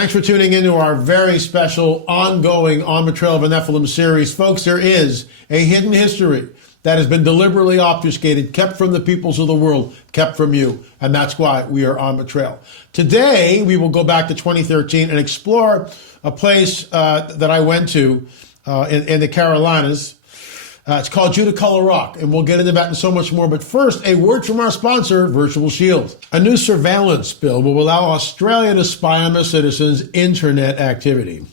Thanks for tuning into our very special, ongoing On the Trail of a Nephilim series. Folks, there is a hidden history that has been deliberately obfuscated, kept from the peoples of the world, kept from you, and that's why we are on the trail. Today, we will go back to 2013 and explore a place that I went to in the Carolinas. It's called Judaculla Rock, and we'll get into that and so much more. But first, a word from our sponsor, Virtual Shield. A new surveillance bill will allow Australia to spy on the citizens' internet activity.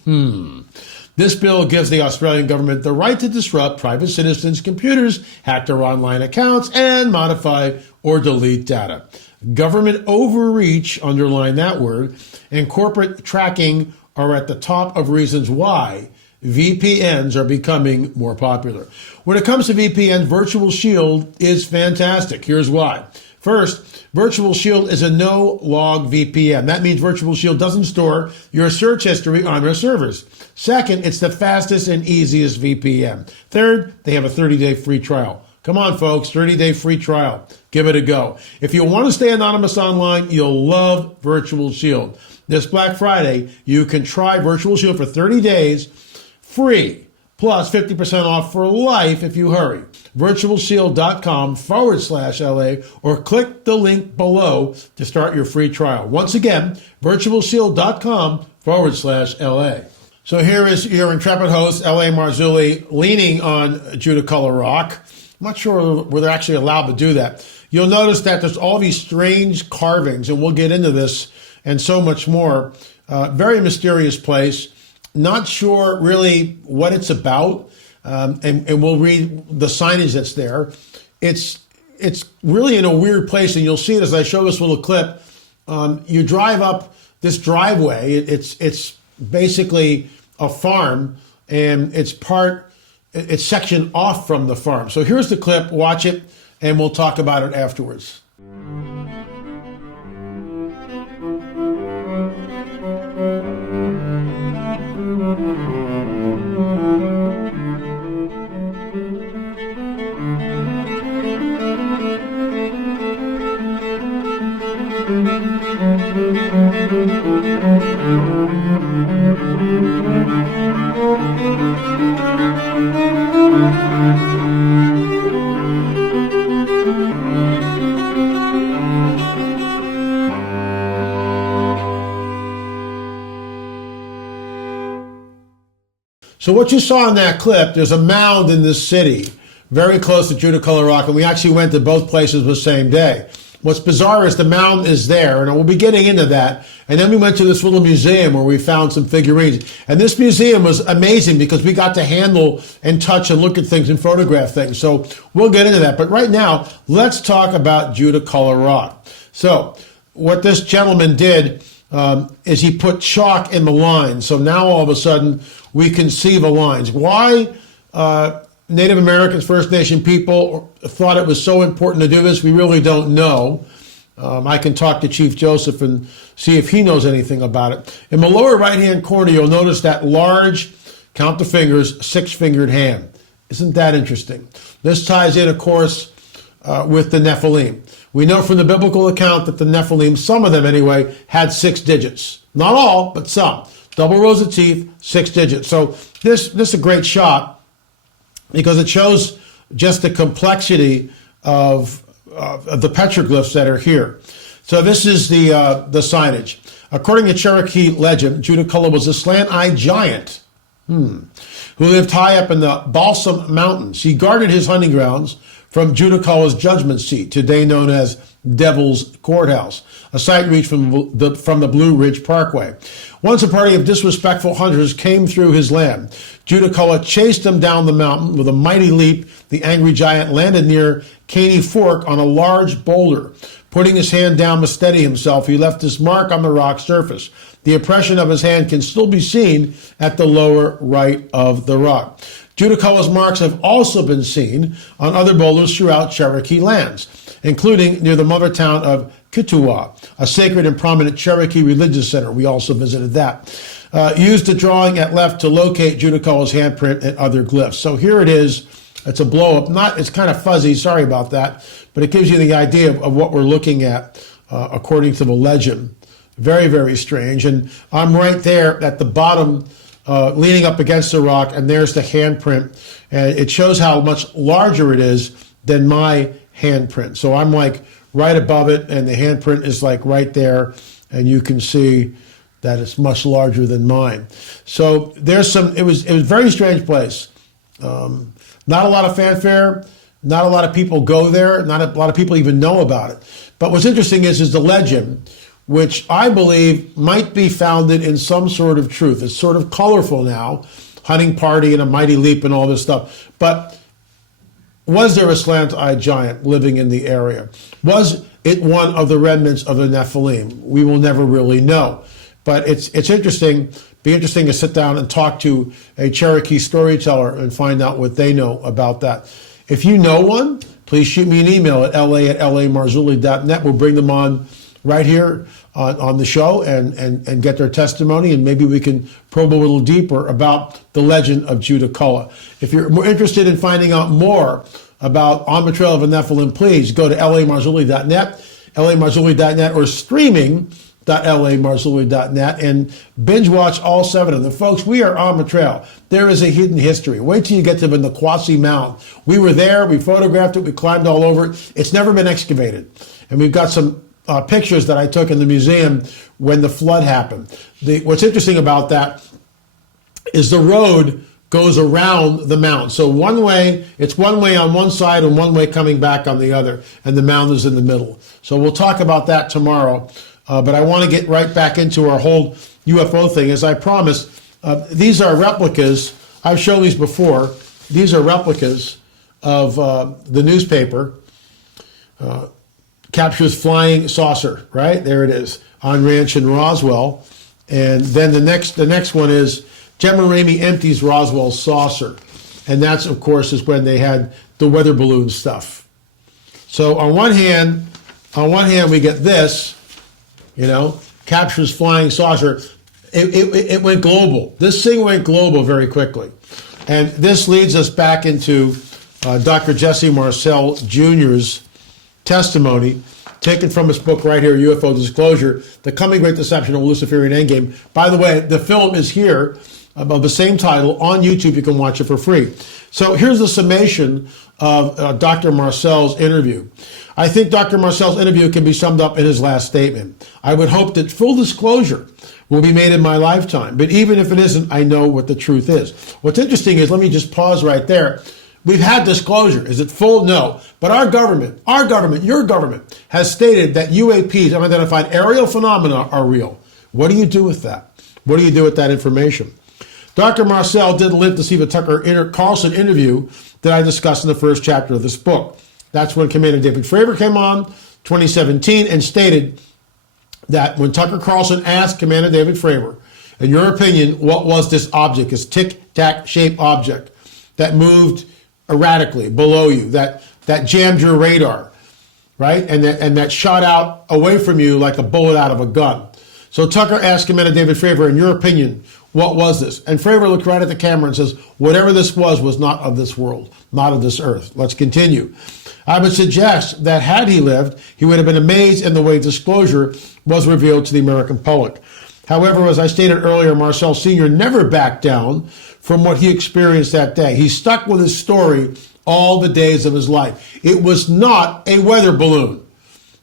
This bill gives the Australian government the right to disrupt private citizens' computers, hack their online accounts, and modify or delete data. Government overreach, underline that word, and corporate tracking are at the top of reasons why VPNs are becoming more popular. When it comes to VPN, Virtual Shield is fantastic. Here's why. First, Virtual Shield is a no-log VPN. That means Virtual Shield doesn't store your search history on their servers. Second, it's the fastest and easiest VPN. Third, they have a 30-day free trial. Come on, folks, 30-day free trial. Give it a go. If you want to stay anonymous online, you'll love Virtual Shield. This Black Friday, you can try Virtual Shield for 30 days free, plus 50% off for life if you hurry. virtualshield.com/LA or click the link below to start your free trial. Once again, virtualshield.com/LA. So here is your intrepid host, L.A. Marzulli, leaning on Judaculla Rock. I'm not sure whether they're actually allowed to do that. You'll notice that there's all these strange carvings, and we'll get into this and so much more. Very mysterious place. Not sure really what it's about, and we'll read the signage that's there. It's really in a weird place, and you'll see it as I show this little clip. You drive up this driveway. It's basically a farm, and it's sectioned off from the farm. So here's the clip. Watch it, and we'll talk about it afterwards. So what you saw in that clip, there's a mound in this city, very close to Judaculla Rock, and we actually went to both places the same day. What's bizarre is the mound is there, and we'll be getting into that. And then we went to this little museum where we found some figurines. And this museum was amazing because we got to handle and touch and look at things and photograph things. So we'll get into that. But right now, let's talk about Judaculla Rock. So what this gentleman did is he put chalk in the lines. So now all of a sudden we can see the lines. Why Native Americans, First Nation people thought it was so important to do this, we really don't know. I can talk to Chief Joseph and see if he knows anything about it. In the lower right-hand corner, you'll notice that large, count the fingers, 6-fingered hand. Isn't that interesting? This ties in, of course, with the Nephilim. We know from the biblical account that the Nephilim, some of them anyway, had 6 digits. Not all, but some. Double rows of teeth, 6 digits. So this is a great shot because it shows just the complexity of the petroglyphs that are here. So this is the signage. According to Cherokee legend, Judaculla was a slant-eyed giant who lived high up in the Balsam Mountains. He guarded his hunting grounds from Judaculla's judgment seat, today known as Devil's Courthouse, a site reached from the Blue Ridge Parkway. Once a party of disrespectful hunters came through his land. Judaculla chased them down the mountain. With a mighty leap, the angry giant landed near Caney Fork on a large boulder. Putting his hand down to steady himself, he left his mark on the rock surface. The impression of his hand can still be seen at the lower right of the rock. Judaculla's marks have also been seen on other boulders throughout Cherokee lands, including near the mother town of Kittuwa, a sacred and prominent Cherokee religious center. We also visited that. Used the drawing at left to locate Judaculla's handprint and other glyphs. So here it is. It's a blow-up. It's kind of fuzzy. Sorry about that. But it gives you the idea of what we're looking at according to the legend Very, very strange. And I'm right there at the bottom, leaning up against the rock, and there's the handprint. And it shows how much larger it is than my handprint. So I'm like right above it, and the handprint is like right there, and you can see that it's much larger than mine. So there's it was a very strange place. Not a lot of fanfare, not a lot of people go there, not a lot of people even know about it. But what's interesting is the legend, which I believe might be founded in some sort of truth. It's sort of colorful now, hunting party and a mighty leap and all this stuff. But was there a slant-eyed giant living in the area? Was it one of the remnants of the Nephilim? We will never really know. But it's interesting. Be interesting to sit down and talk to a Cherokee storyteller and find out what they know about that. If you know one, please shoot me an email at la@lamarzulli.net. We'll bring them on right here on the show and get their testimony, and maybe we can probe a little deeper about the legend of Judaculla. If you're more interested in finding out more about On the Trail of a Nephilim, please go to lamarzulli.net, lamarzulli.net, or streaming.lamarzulli.net, and binge watch all 7 of them. Folks, we are on the trail. There is a hidden history. Wait till you get to the Nikwasi Mound. We were there, we photographed it, we climbed all over it. It's never been excavated. And we've got some pictures that I took in the museum when the flood happened. What's interesting about that is the road goes around the mound. So it's one way on one side and one way coming back on the other, and the mound is in the middle. So we'll talk about that tomorrow. But I want to get right back into our whole UFO thing. As I promised, these are replicas. I've shown these before. These are replicas of the newspaper. Captures flying saucer, right? There it is, on ranch in Roswell. And then the next one is Gemma Ramey empties Roswell saucer. And that's, of course, is when they had the weather balloon stuff. So on one hand we get this, captures flying saucer. It went global. This thing went global very quickly. And this leads us back into Dr. Jesse Marcel Jr.'s testimony, taken from his book right here, UFO Disclosure, The Coming Great Deception of Luciferian Endgame. By the way, the film is here, of the same title, on YouTube. You can watch it for free. So here's the summation of Dr. Marcel's interview. I think Dr. Marcel's interview can be summed up in his last statement. I would hope that full disclosure will be made in my lifetime, but even if it isn't, I know what the truth is. What's interesting is, let me just pause right there. We've had disclosure. Is it full? No. But our government, your government, has stated that UAPs, unidentified aerial phenomena, are real. What do you do with that? What do you do with that information? Dr. Marcel did live to see the Tucker Carlson interview that I discussed in the first chapter of this book. That's when Commander David Fravor came on, 2017, and stated that when Tucker Carlson asked Commander David Fravor, in your opinion, what was this object, this tic-tac shaped object that moved erratically below you, that jammed your radar, right? And that shot out away from you like a bullet out of a gun. So Tucker asked Commander David Fravor, in your opinion, what was this? And Fravor looked right at the camera and says, whatever this was not of this world, not of this earth. Let's continue. I would suggest that had he lived, he would have been amazed in the way disclosure was revealed to the American public. However, as I stated earlier, Marcel Sr. never backed down from what he experienced that day. He stuck with his story all the days of his life. It was not a weather balloon.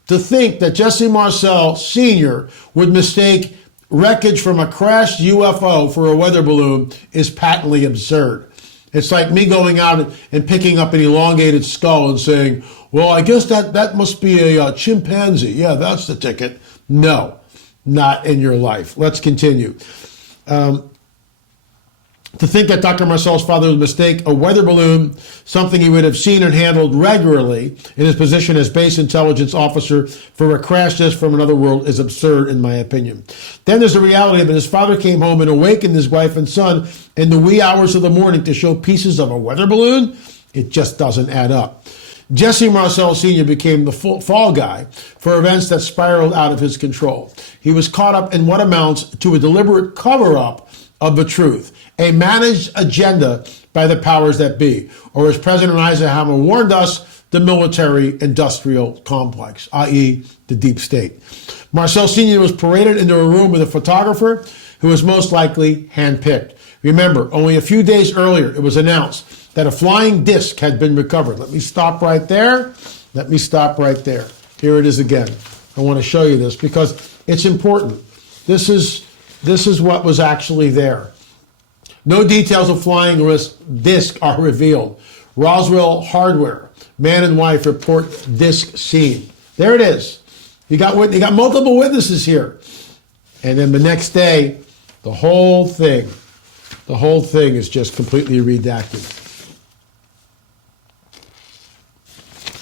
To think that Jesse Marcel Sr. would mistake wreckage from a crashed UFO for a weather balloon is patently absurd. It's like me going out and picking up an elongated skull and saying, well, I guess that must be a chimpanzee. Yeah, that's the ticket. No, not in your life. Let's continue. To think that Dr. Marcel's father would mistake a weather balloon, something he would have seen and handled regularly in his position as base intelligence officer, for a crash test from another world is absurd, in my opinion. Then there's the reality that his father came home and awakened his wife and son in the wee hours of the morning to show pieces of a weather balloon. It just doesn't add up. Jesse Marcel Sr. became the fall guy for events that spiraled out of his control. He was caught up in what amounts to a deliberate cover-up of the truth, a managed agenda by the powers that be, or as President Eisenhower warned us, the military-industrial complex, i.e. the deep state. Marcel Sr. was paraded into a room with a photographer who was most likely handpicked. Remember, only a few days earlier, it was announced that a flying disc had been recovered. Let me stop right there. Let me stop right there. Here it is again. I want to show you this because it's important. This is what was actually there. No details of flying disc are revealed. Roswell hardware. Man and wife report disc seen. There it is. You got multiple witnesses here. And then the next day, the whole thing is just completely redacted.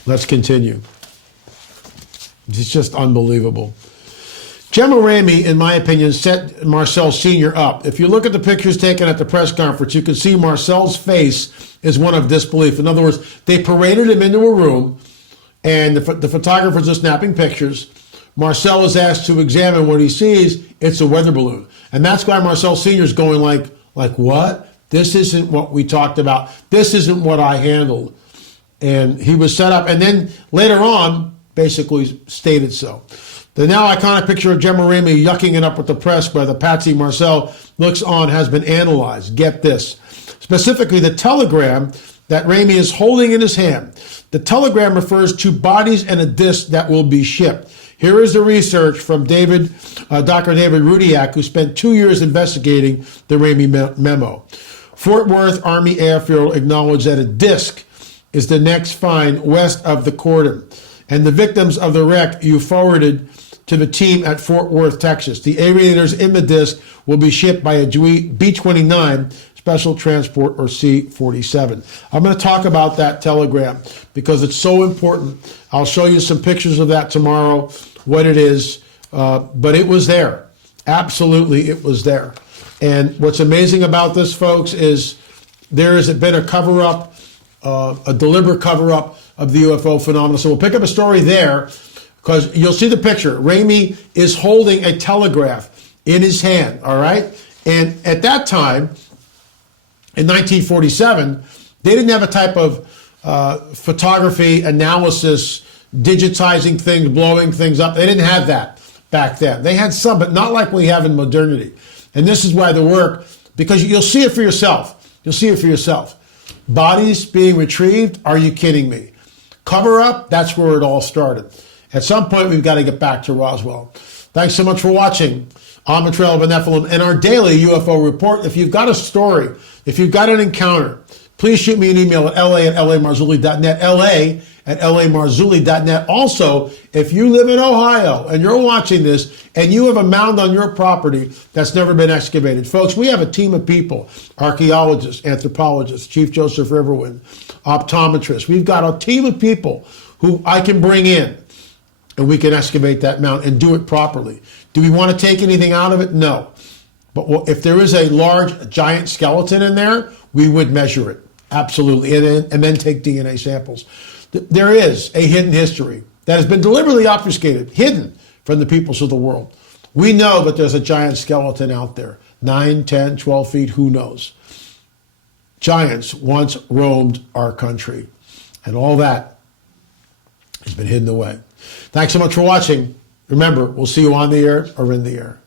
Let's continue. It's just unbelievable. Gemma Ramey, in my opinion, set Marcel Sr. up. If you look at the pictures taken at the press conference, you can see Marcel's face is one of disbelief. In other words, they paraded him into a room, and the photographers are snapping pictures. Marcel is asked to examine what he sees. It's a weather balloon. And that's why Marcel Sr. is going like what? This isn't what we talked about. This isn't what I handled. And he was set up. And then later on, basically stated so. The now iconic picture of Gemma Ramey yucking it up with the press where the patsy Marcel looks on has been analyzed. Get this. Specifically, the telegram that Ramey is holding in his hand. The telegram refers to bodies and a disc that will be shipped. Here is the research from Dr. David Rudiak, who spent 2 years investigating the Ramey memo. Fort Worth Army Airfield acknowledged that a disc is the next find west of the cordon, and the victims of the wreck you forwarded to the team at Fort Worth, Texas. The aviators in the disc will be shipped by a B-29 Special Transport or C-47. I'm going to talk about that telegram because it's so important. I'll show you some pictures of that tomorrow, what it is, but it was there. Absolutely, it was there. And what's amazing about this, folks, is there has been a cover-up, a deliberate cover-up of the UFO phenomenon. So we'll pick up a story there because you'll see the picture. Ramey is holding a telegraph in his hand, all right? And at that time, in 1947, they didn't have a type of photography analysis, digitizing things, blowing things up. They didn't have that back then. They had some, but not like we have in modernity. And this is why the work, because you'll see it for yourself. You'll see it for yourself. Bodies being retrieved, are you kidding me? Cover up, that's where it all started. At some point, we've got to get back to Roswell. Thanks so much for watching On the Trail of the Nephilim and our daily UFO report. If you've got a story, if you've got an encounter, please shoot me an email at la@lamarzulli.net, la@lamarzulli.net. Also, if you live in Ohio and you're watching this and you have a mound on your property that's never been excavated, folks, we have a team of people, archaeologists, anthropologists, Chief Joseph Riverwind, optometrists. We've got a team of people who I can bring in and we can excavate that mound and do it properly. Do we want to take anything out of it? No. But if there is a large, giant skeleton in there, we would measure it. Absolutely. And then take DNA samples. There is a hidden history that has been deliberately obfuscated, hidden from the peoples of the world. We know that there's a giant skeleton out there, 9, 10, 12 feet, who knows. Giants once roamed our country, and all that has been hidden away. Thanks so much for watching. Remember, we'll see you on the air or in the air.